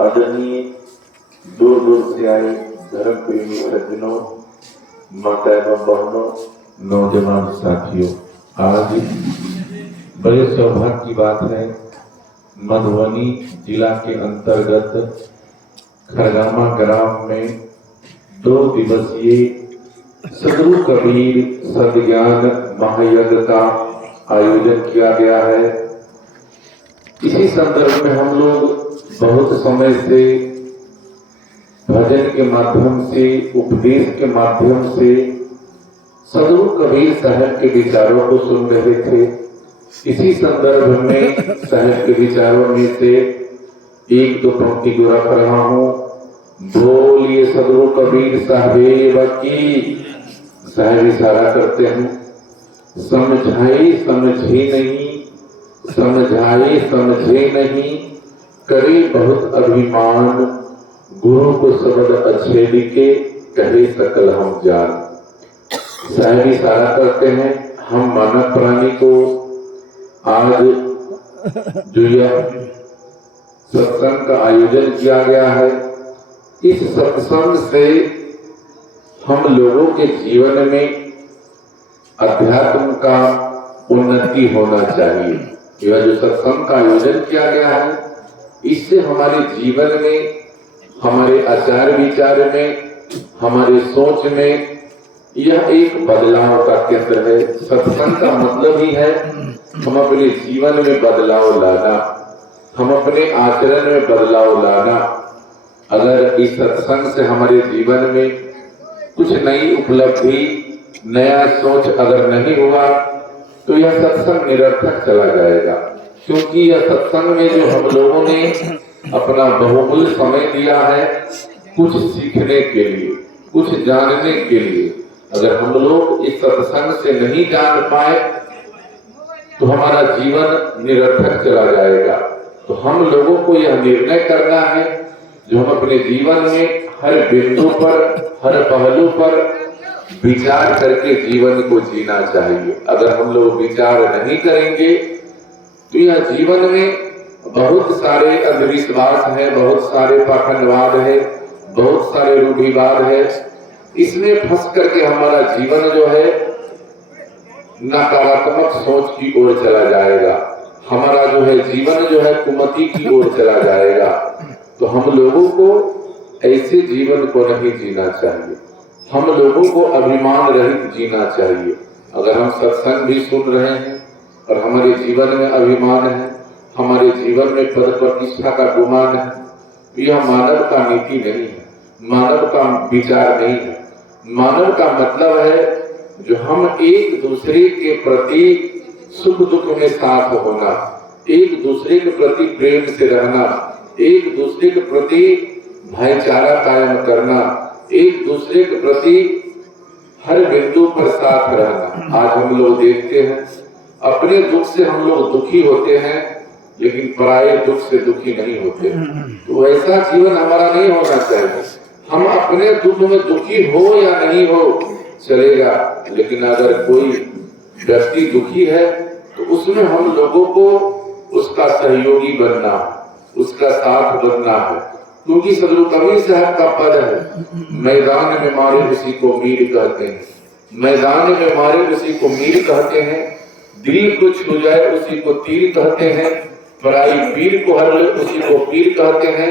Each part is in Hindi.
आदरणीय दूर दूर से आए धर्म प्रेमी सज्जनों, माता एवं बहनों, नौजवान साथियों, आज बड़े सौभाग्य की बात है। मधुबनी जिला के अंतर्गत खरगामा ग्राम में 2 दिवसीय सदगुरु कबीर सद्ज्ञान महायज्ञ का आयोजन किया गया है। इसी संदर्भ में हम लोग बहुत समय से भजन के माध्यम से, उपदेश के माध्यम से सदगुरु कबीर साहब के विचारों को सुन रहे थे। इसी संदर्भ में साहब के विचारों में से एक दो पंक्ति दोहरा कर रहा हूँ। बोलिए सदगुरु कबीर साहेब की। साहब इशारा करते हैं, समझाए समझे नहीं, समझाए समझे नहीं, करे बहुत अभिमान, गुरु को शब्द अच्छे लिखे, कहे सकल हम जान। साहब इशारा करते हैं, हम मानव प्राणी को आज जो यह सत्संग का आयोजन किया गया है, इस सत्संग से हम लोगों के जीवन में अध्यात्म का उन्नति होना चाहिए। यह जो सत्संग का आयोजन किया गया है, इससे हमारे जीवन में, हमारे आचार विचार में, हमारे सोच में यह एक बदलाव का केंद्र है। सत्संग का मतलब ही है हम अपने जीवन में बदलाव लाना, हम अपने आचरण में बदलाव लाना। अगर इस सत्संग से हमारे जीवन में कुछ नई उपलब्धि, नया सोच अगर नहीं हुआ तो यह सत्संग निरर्थक चला जाएगा। क्योंकि यह सत्संग में जो हम लोगों ने अपना बहुमूल्य समय दिया है कुछ सीखने के लिए, कुछ जानने के लिए, अगर हम लोग इस सत्संग से नहीं जान पाए तो हमारा जीवन निरर्थक चला जाएगा। तो हम लोगों को यह निर्णय करना है जो हम अपने जीवन में हर बिंदु पर, हर पहलू पर विचार करके जीवन को जीना चाहिए। अगर हम लोग विचार नहीं करेंगे तो यह जीवन में बहुत सारे अंधविश्वास है, बहुत सारे पाखंडवाद है, बहुत सारे रूढ़िवाद है। इसमें फंस करके हमारा जीवन जो है नकारात्मक सोच की ओर चला जाएगा, हमारा जो है जीवन जो है कुमति की ओर चला जाएगा। तो हम लोगों को ऐसे जीवन को नहीं जीना चाहिए, हम लोगों को अभिमान रहित जीना चाहिए। अगर हम सत्संग भी सुन रहे हैं और हमारे जीवन में अभिमान है, हमारे जीवन में पद प्रतिष्ठा का गुमान है, तो यह मानव का नीति नहीं है, मानव का विचार नहीं है। मानव का मतलब है जो हम एक दूसरे के प्रति सुख दुख में साथ होना, एक दूसरे के प्रति प्रेम से रहना, एक दूसरे के प्रति भाईचारा कायम करना, एक दूसरे के प्रति हर बिंदु पर साथ रहना। आज हम लोग देखते हैं अपने दुख से हम लोग दुखी होते हैं, लेकिन पराये दुख से दुखी नहीं होते। तो ऐसा जीवन हमारा नहीं होना चाहिए। हम अपने दुख में दुखी हो या नहीं हो चलेगा, लेकिन अगर कोई व्यक्ति दुखी है तो उसमें हम लोगों को उसका सहयोगी बनना, उसका साथ बनना है। क्योंकि सदगुरु कबीर साहब का पद है, मैदान में मारे उसी को मीर कहते हैं, मैदान में मारे उसी को मीर कहते हैं, दिल को छू जाए उसी को तीर कहते हैं, पराई पीर को हर ले उसी को पीर कहते हैं।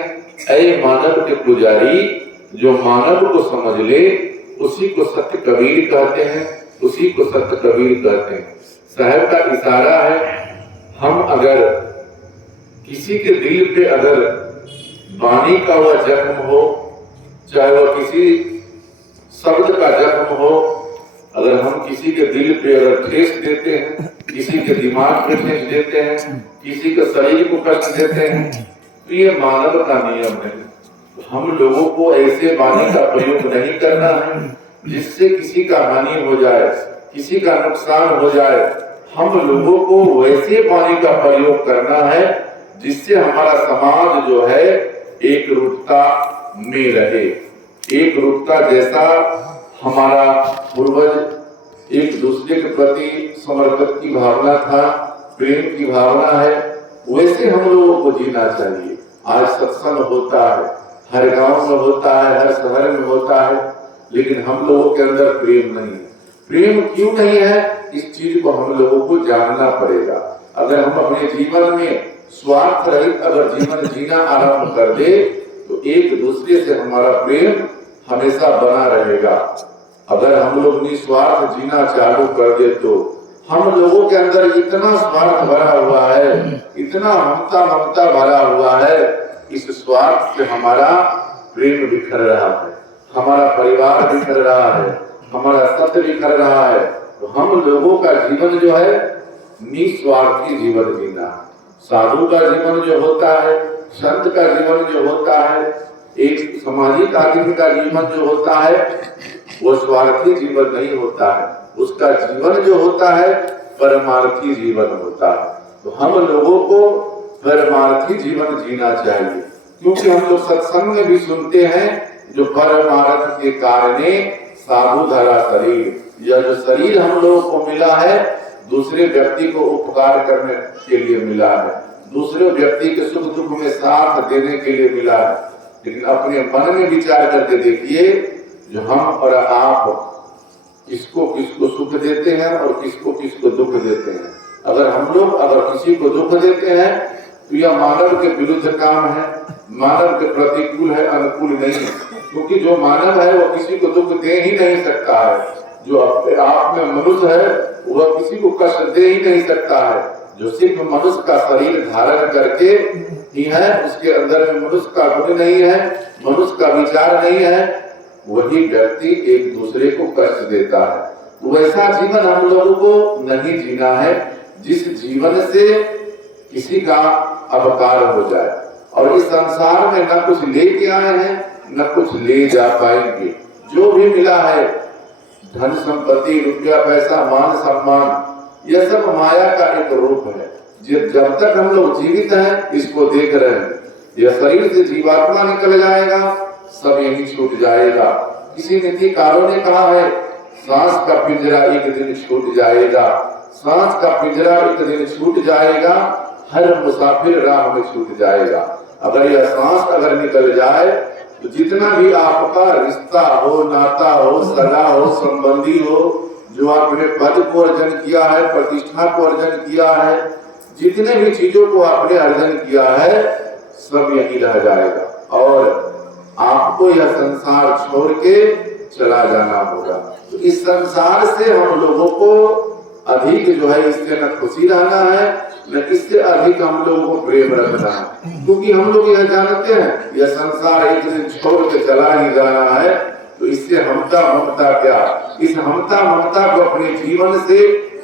ऐ मानव के पुजारी, जो मानव को समझ ले उसी को सत्य कबीर कहते हैं, उसी को सत्य कबीर कहते हैं। साहब का इशारा है, हम अगर किसी के दिल पे अगर वाणी का वह जख्म हो, चाहे वह किसी शब्द का जख्म हो, अगर हम किसी के दिल पे अगर ठेस देते हैं, किसी के दिमाग पे ठेस देते हैं, किसी के शरीर को कष्ट देते हैं, तो ये मानव का नियम है। हम लोगों को ऐसे वाणी का प्रयोग नहीं करना है जिससे किसी का हानि हो जाए, किसी का नुकसान हो जाए। हम लोगों को वैसे वाणी का प्रयोग करना है जिससे हमारा समाज जो है एक रूपता में रहे। एक रूपता जैसा हमारा पूर्वज एक दूसरे के प्रति समर्पण की भावना था, प्रेम की भावना है, वैसे हम लोगों को जीना चाहिए। आज सत्संग होता है, हर गांव में होता है, हर शहर में होता है, लेकिन हम लोगों के अंदर प्रेम नहीं है। प्रेम क्यों नहीं है, इस चीज को हम लोगों को जानना पड़ेगा। अगर हम अपने जीवन में स्वार्थ रहित अगर जीवन जीना आरंभ कर दे तो एक दूसरे से हमारा प्रेम हमेशा बना रहेगा। अगर हम लोग निस्वार्थ जीना चालू कर दे तो हम लोगों के अंदर इतना स्वार्थ भरा हुआ है, इतना ममता भरा हुआ है, इस स्वार्थ से हमारा प्रेम बिखर रहा है, हमारा परिवार बिखर रहा है, हमारा सत्य बिखर रहा है। तो हम लोगों का जीवन जो है निस्वार्थी जीवन जीना। साधु का जीवन जो होता है, संत का जीवन जो होता है, एक सामाजिक आदमी का जीवन जो होता है, वो स्वार्थी जीवन नहीं होता है। उसका जीवन जो होता है परमार्थी जीवन होता है। तो हम लोगों को परमार्थी जीवन जीना चाहिए, क्योंकि हम लोग सत्संग में भी सुनते हैं जो परमार्थ के कारणे साधु धरा शरीर। यह जो शरीर हम लोगों को मिला है दूसरे व्यक्ति को उपकार करने के लिए मिला है, दूसरे व्यक्ति के सुख दुख में साथ देने के लिए मिला है। लेकिन अपने मन में विचार करके देखिए, जो हम और आप किसको किसको सुख देते हैं और किसको किसको दुख देते हैं। अगर हम लोग अगर किसी को दुख देते हैं तो यह मानव के विरुद्ध काम है, मानव के प्रतिकूल है, अनुकूल नहीं है। क्योंकि जो मानव है वो किसी को दुख दे ही नहीं सकता है। जो अपने आप में मनुष्य है वह किसी को कष्ट दे ही नहीं सकता है। जो सिर्फ मनुष्य का शरीर धारण करके ही है, उसके अंदर में मनुष्य का गुण नहीं है, मनुष्य का विचार नहीं है, वही व्यक्ति एक दूसरे को कष्ट देता है। वैसा जीवन हम लोगों को नहीं जीना है जिस जीवन से किसी का अपकार हो जाए। और इस संसार में न कुछ लेके आए हैं न कुछ ले जा पाएंगे। जो भी मिला है धन संपत्ति, रुपया पैसा, मान सम्मान, यह सब माया का एक रूप है। जब तक हम लोग जीवित हैं इसको देख रहे हैं। यह शरीर से जीवात्मा निकल जाएगा, सब यही छूट जाएगा। किसी नीतिकारों ने कहा है सांस का पिंजरा एक दिन छूट जाएगा, सांस का पिंजरा एक दिन छूट जाएगा, हर मुसाफिर राह में छूट जाएगा। अगर यह सांस अगर निकल जाए तो जितना भी आपका रिश्ता हो, नाता हो, सगा हो, संबंधी हो, जो आपने पद को अर्जन किया है, प्रतिष्ठा को अर्जन किया है, जितने भी चीजों को आपने अर्जन किया है, सब यही रह जाएगा और आपको यह संसार छोड़ के चला जाना होगा। तो इस संसार से हम लोगों को अधिक जो है इससे न खुशी रहना है न इससे अधिक हम लोगों को प्रेम रखना है। क्योंकि हम लोग यह जानते हैं यह संसार एक दिन छोड़ के चला ही जाना है। तो इससे हमता ममता क्या, इस हमता ममता को अपने जीवन से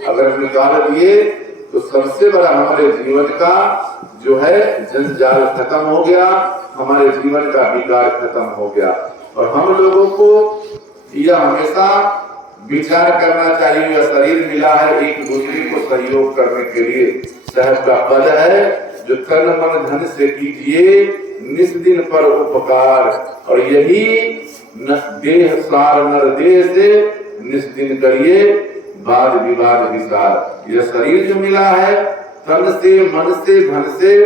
अगर निकाल दिए तो सबसे बड़ा हमारे जीवन का जो है जंजाल खत्म हो गया, हमारे जीवन का विकार खत्म हो गया। और हम लोगों को यह हमेशा विचार करना चाहिए, यह शरीर मिला है एक दूसरे को सहयोग करने के लिए। साहब का पद है जो तन मन धन से कीजिए निस्दिन पर उपकार, और यही देह सार नर देह से निस्दिन करिए वाद विवाद विसार। यह शरीर जो मिला है तन से मन से धन से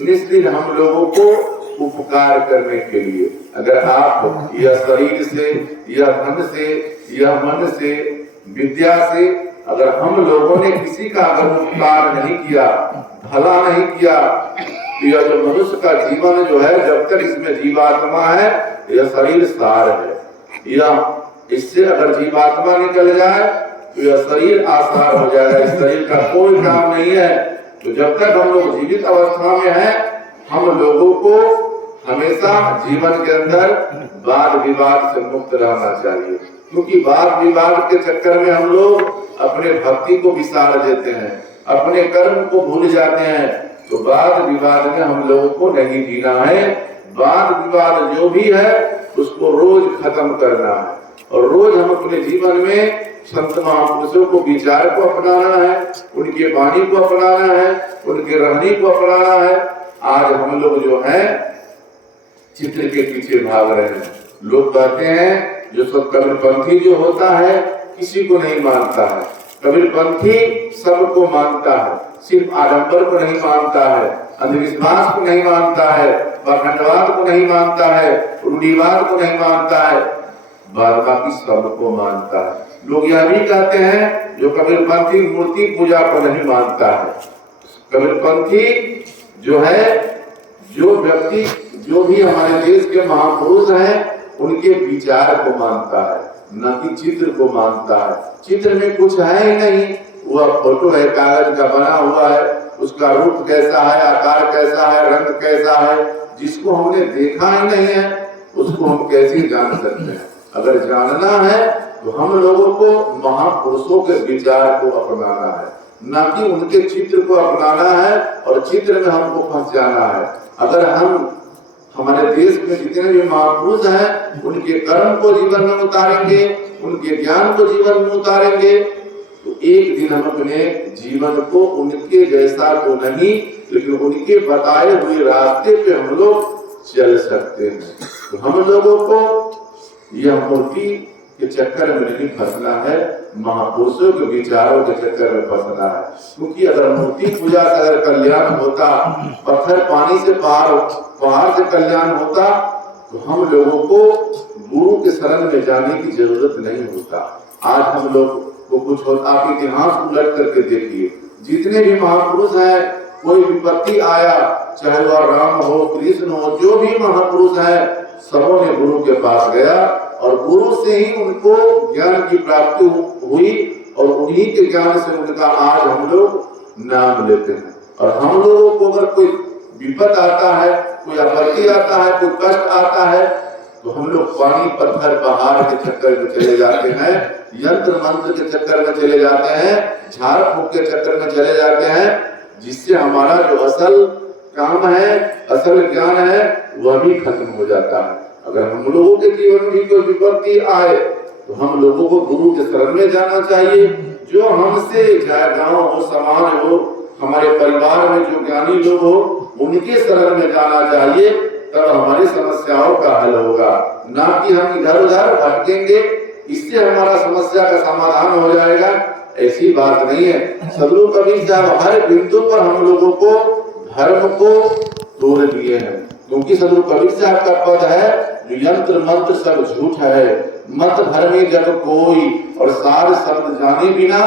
निस्दिन हम लोगों को उपकार करने के लिए। अगर आप यह शरीर से, यह धन से, यह मन से, विद्या से अगर हम लोगों ने किसी का अगर उपकार नहीं किया, भला नहीं किया, तो यह जो मनुष्य का जीवन जो है जब तक इसमें जीवात्मा है यह शरीर सार है। यह इससे अगर जीवात्मा निकल जाए तो यह शरीर आसार हो जाएगा। इस शरीर का कोई काम नहीं है। तो जब तक हम लोग जीवित अवस्था में हैं हम लोगों को हमेशा जीवन के अंदर वाद विवाद से मुक्त रहना चाहिए। क्योंकि वाद विवाद के चक्कर में हम लोग अपने भक्ति को विसार देते हैं, अपने कर्म को भूल जाते हैं। तो वाद विवाद में हम लोगों को नहीं जीना है। वाद विवाद जो भी है उसको रोज खत्म करना है और रोज हम अपने जीवन में संत महापुरुषों को विचार को अपनाना है, उनके वाणी को अपनाना है, उनके रहनी को अपनाना है। आज हम लोग जो है चित्र के पीछे भाग रहे हैं। लोग कहते हैं जो सब कबीरपंथी जो होता है किसी को नहीं मानता है, कबीरपंथी सबको मानता है, सिर्फ आडंबर को नहीं मानता है। अंधविश्वास को नहीं मानता है, पाखंडवाद को नहीं मानता है, रूढ़िवाद को नहीं मानता है, बाकी सबको मानता है। लोग यह भी कहते हैं जो कबीरपंथी मूर्ति पूजा को नहीं मानता है। कबीरपंथी जो है, जो व्यक्ति जो भी हमारे देश के महापुरुष हैं उनके विचार को मानता है, न कि चित्र को मानता है। चित्र में कुछ है ही नहीं, वह फोटो है, कागज का बना हुआ है, उसका रूप कैसा है, आकार कैसा है, रंग कैसा है, जिसको हमने देखा ही नहीं है उसको हम कैसे जान सकते हैं। अगर जानना है तो हम लोगों को महापुरुषों के विचार को अपनाना है, न कि उनके चित्र को अपनाना है और चित्र में हमको फंस जाना है। अगर हम हमारे देश में जितने भी महापुरुष हैं उनके कर्म को जीवन में उतारेंगे, उनके ज्ञान को जीवन में उतारेंगे, तो एक दिन हम अपने जीवन को उनके जैसा तो नहीं लेकिन उनके बताए हुए रास्ते पे हम लोग चल सकते हैं। तो हम लोगों को यह मूर्ति के चक्कर में नहीं फंसना है, महापुरुषों के विचारों के चक्कर में फंसना है। क्योंकि अगर मूर्ति पूजा से अगर कल्याण होता, पत्थर पानी से पहाड़ से कल्याण होता, तो हम लोगों को गुरु के शरण में जाने की जरूरत नहीं होता। आज हम लोग को कुछ होता, आप इतिहास उलट करके देखिए, जितने भी महापुरुष हैं, कोई विपत्ति आया, चाहे वह राम हो, कृष्ण हो, जो भी महापुरुष है, सबों ने गुरु के पास गया और गुरु से ही उनको ज्ञान की प्राप्ति हुई और उन्हीं के ज्ञान से उनका आज हम लोग नाम लेते हैं। और हम लोगों को अगर कोई विपत आता है, कोई आपत्ति आता है, कोई कष्ट आता है, तो हम लोग पानी पत्थर पहाड़ के चक्कर में चले जाते हैं, यंत्र मंत्र के चक्कर में चले जाते हैं, झाड़ फूक के चक्कर में चले जाते हैं, जिससे हमारा जो असल काम है, असल ज्ञान है, वह भी खत्म हो जाता है। अगर हम लोगों के जीवन में कोई विपत्ति आए तो हम लोगों को गुरु के शरण में जाना चाहिए। जो हमसे चाहे गांव हो, समाज हो, हमारे परिवार में जो ज्ञानी लोग हो, उनके शरण में जाना चाहिए, तब हमारी समस्याओं का हल होगा। ना कि हम इधर उधर भटकेंगे, इससे हमारा समस्या का समाधान हो जाएगा, ऐसी बात नहीं है। सदगुरु कबीर साहब हर बिंदु पर हम लोगों को धर्म को तोड़ दिए हैं। क्योंकि सदगुरु कबीर साहब का पद है, जो यंत्र मंत्र सब झूठ है, मत धर्मी जग कोई और सार शब्द जाने बिना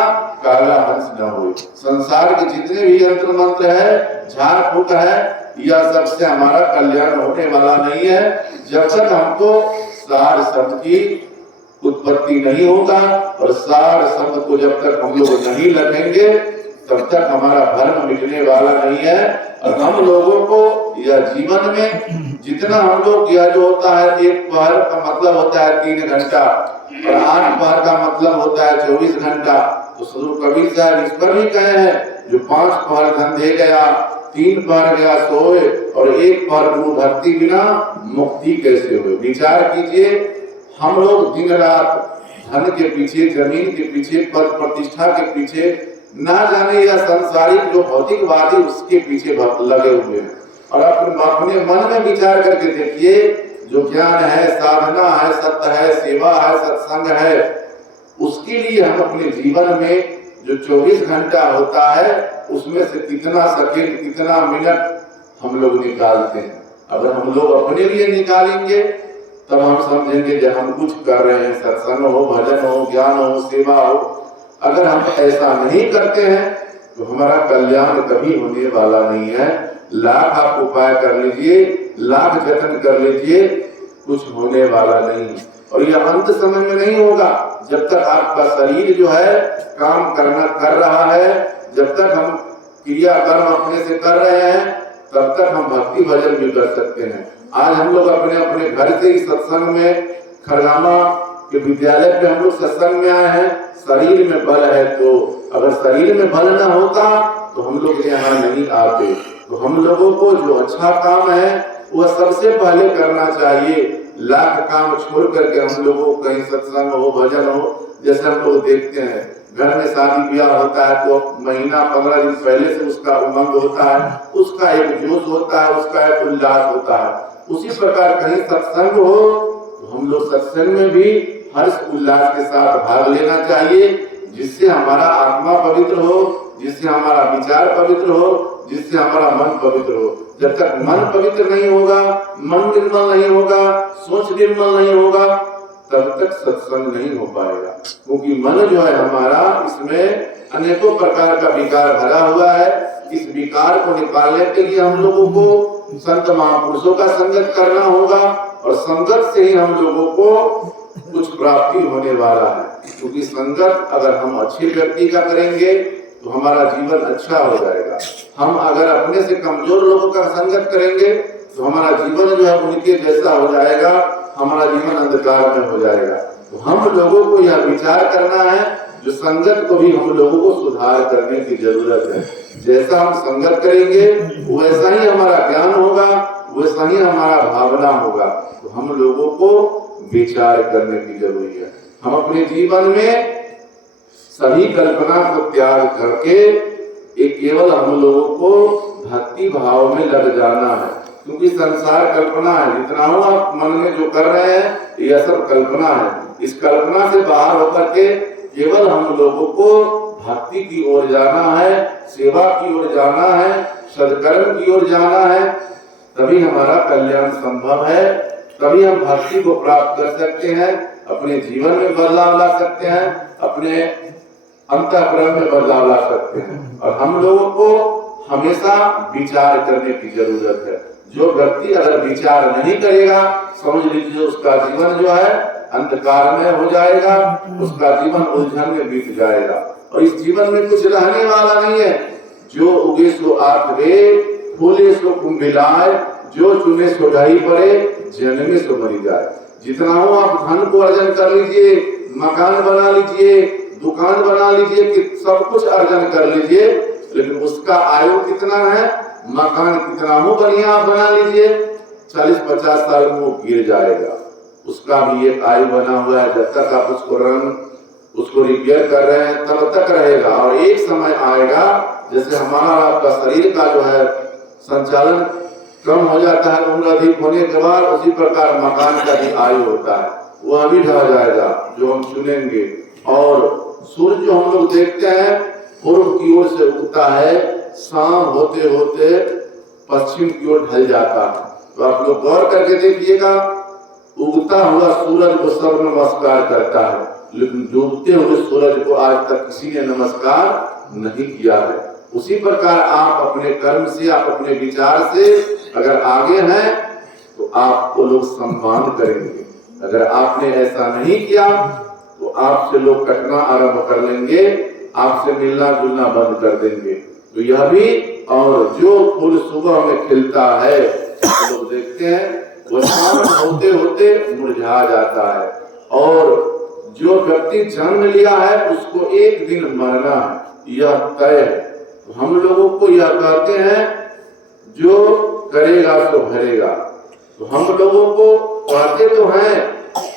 काला हंस न होए। संसार के जितने भी यंत्र मंत्र है, झाड़ फूक है, यह सबसे हमारा कल्याण होने वाला नहीं है। जब तक हमको सार शब्द की उत्पत्ति नहीं होगा और सार शब्द को जब तक हम लोग नहीं लगेंगे, तब तक हमारा धर्म मिटने वाला नहीं है। और हम लोगों को यह जीवन में जितना हम लोग, यह जो होता है, एक पहर का मतलब होता है 3 घंटा और 8 पहर का मतलब होता है 24 घंटा। तो सदगुरु कबीर साहब इस पर भी कहे हैं, जो 5 पहर धंधे गया, 3 पहर गया सोए और 1 पहर गुरु भक्ति बिना मुक्ति कैसे हो। विचार कीजिए, हम लोग दिन रात धन के पीछे, जमीन के पीछे, पद प्रतिष्ठा के पीछे, ना जाने या संसारिक जो भौतिकवादी उसके पीछे लगे हुए हैं। और अपने मन में विचार करके देखिए, जो ज्ञान है, साधना है, सत्य है, सेवा है, सत्संग है, उसके लिए हम अपने जीवन में जो 24 घंटा होता है, उसमें से कितना सेकंड, कितना मिनट हम लोग निकालते हैं। अगर हम लोग अपने लिए निकालेंगे तब हम समझेंगे कि हम कुछ कर रहे हैं, सत्संग हो, भजन हो, ज्ञान हो, सेवा हो। अगर हम ऐसा नहीं करते हैं तो हमारा कल्याण कभी होने वाला नहीं है। लाख आप उपाय कर लीजिए, लाख जतन कर लीजिए, कुछ होने वाला नहीं। और यह अंत समय में नहीं होगा, जब तक आपका शरीर जो है काम कर रहा है, जब तक हम क्रिया कर्म अपने से कर रहे हैं, तब तक हम भक्ति भजन भी कर सकते हैं। आज हम लोग अपने अपने घर से ही सत्संग में, खरगामा के विद्यालय पे हम लोग सत्संग में आए हैं। शरीर में बल है, तो अगर शरीर में बल न होता तो हम लोग यहाँ नहीं आते। तो हम लोगों को जो अच्छा काम है वह सबसे पहले करना चाहिए। लाख काम छोड़ करके हम लोगों को कहीं सत्संग हो, भजन हो, जैसे हम लोग देखते हैं घर में शादी ब्याह होता है तो महीना 15 दिन पहले से उसका उमंग होता है, उसका एक जोश होता है, उसका एक उल्लास होता है। उसी प्रकार कहीं सत्संग हो तो हम लोग सत्संग में भी हर्ष उल्लास के साथ भाग लेना चाहिए, जिससे हमारा आत्मा पवित्र हो, जिससे हमारा विचार पवित्र हो, जिससे हमारा मन पवित्र हो। जब तक मन पवित्र नहीं होगा, मन निर्मल नहीं होगा, सोच निर्मल नहीं होगा, तब तक सत्संग नहीं हो पाएगा। क्योंकि मन जो है हमारा, इसमें अनेकों प्रकार का विकार भरा हुआ है। इस विकार को निकालने के लिए हम लोगों को संत महापुरुषों का संगत करना होगा, और संगत से ही हम लोगों को कुछ प्राप्ति होने वाला है। क्योंकि संगत अगर हम अच्छे व्यक्ति का करेंगे तो हमारा जीवन अच्छा हो जाएगा। हम अगर अपने से कमजोर लोगों का संगत करेंगे तो हमारा जीवन जो है उनके जैसा हो जाएगा, हमारा जीवन अंधकार में हो जाएगा। तो हम लोगों को यह विचार करना है, जो संगत को भी हम लोगों को सुधार करने की जरूरत है। जैसा हम संगत करेंगे वैसा ही हमारा ज्ञान होगा, वैसा ही हमारा भावना होगा। तो हम लोगों को विचार करने की जरूरी है। हम अपने जीवन में सभी कल्पना को त्याग करके एक केवल हम लोगों को भक्ति भाव में लग जाना है। क्योंकि संसार कल्पना है, जितना हो आप मन में जो कर रहे हैं यह सब कल्पना है। इस कल्पना से बाहर होकर के केवल हम लोगों को भक्ति की ओर जाना है, सेवा की ओर जाना है, सत्कर्म की ओर जाना है। तभी हमारा कल्याण संभव है, तभी हम भक्ति को प्राप्त कर सकते हैं, अपने जीवन में बदलाव ला सकते हैं, अपने अंतःकरण में बदलाव ला सकते हैं। और हम लोगों को हमेशा विचार करने की जरूरत है। जो व्यक्ति अगर विचार नहीं करेगा, समझ लीजिए उसका जीवन जो है अंधकार में हो जाएगा, उसका जीवन उलझन में बीत जाएगा। और इस जीवन में कुछ रहने वाला नहीं है। जो उगे सो आठ रे, फूले सो कुंभिलाए, जो चुने सो ढाई पड़े, जन्मे सो मरी जाए। जितना हो आप धन को अर्जन कर लीजिए, मकान बना लीजिए, दुकान बना लीजिए, कि सब कुछ अर्जन कर लीजिए, लेकिन उसका आयु कितना है, मकान कितना हो बढ़िया बना लीजिए, 40-50 साल में वो गिर जाएगा। उसका भी एक आयु बना हुआ है। जब तक आप उसको रिपेयर कर रहे हैं तब तक रहेगा। और एक समय आएगा, जैसे हमारा आपका शरीर का जो है संचालन कम हो जाता है उम्र अधिक होने के बाद, उसी प्रकार मकान का भी आयु होता है, वह भी ढह जाएगा जो हम चुनेंगे। और सूर्य जो हम लोग देखते हैं पूर्व की ओर से उगता है, शाम होते होते पश्चिम की ओर ढल जाता है। तो आप लोग गौर करके देखिएगा, उगता हुआ सूरज को सब नमस्कार करता है, लेकिन डूबते हुए सूरज को आज तक किसी ने नमस्कार नहीं किया है। उसी प्रकार आप अपने कर्म से, आप अपने विचार से अगर आगे हैं तो आपको लोग सम्मान करेंगे। अगर आपने ऐसा नहीं किया तो आपसे लोग कटना आरंभ कर लेंगे, आपसे मिलना जुलना बंद कर देंगे। तो यह भी, और जो फूल सुबह में खिलता है तो लोग देखते हैं वो शाम होते होते मुरझा जाता है। और जो व्यक्ति जन्म लिया है उसको एक दिन मरना है, यह तय है। तो हम लोगों को यह कहते हैं जो करेगा सो भरेगा। तो हम लोगों को कहते तो हैं,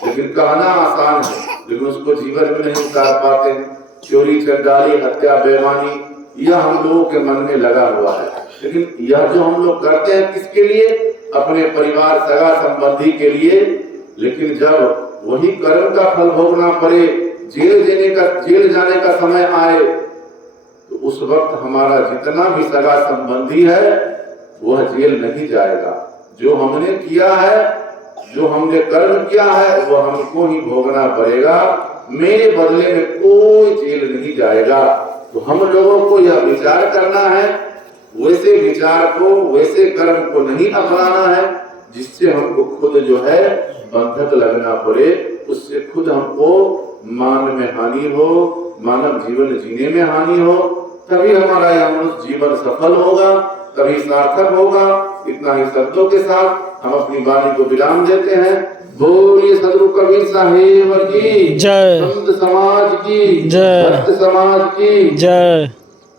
लेकिन कहना आसान है, लेकिन उसको जीवन में नहीं उतार पाते हैं। चोरी, चंडाली, हत्या, बेईमानी, यह हम लोगों के मन में लगा हुआ है। लेकिन यह जो हम लोग करते हैं किसके लिए? अपने परिवार, सगा संबंधी के लिए। लेकिन जब वही कर्म का फल भोगना पड़े, जेल जाने का समय आए, तो उस वक्त हमारा जितना भी सगा संबंधी है वह जेल नहीं जाएगा। जो हमने किया है, जो हमने कर्म किया है, वह हमको ही भोगना पड़ेगा। मेरे बदले में कोई जेल नहीं जाएगा। तो हम लोगों को यह विचार करना है, वैसे विचार को, वैसे कर्म को नहीं अपनाना है जिससे हमको खुद जो है बंधक लगना पड़े, उससे खुद हमको मान में हानि हो, मानव जीवन जीने में हानि हो। तभी हमारा यह मनुष्य जीवन सफल होगा, तभी सार्थक होगा। इतना ही शब्दों के साथ हम अपनी वाणी को विराम देते हैं। बोलिए सदगुरु कबीर साहिब की जय, संत समाज की जय, भक्त समाज की जय।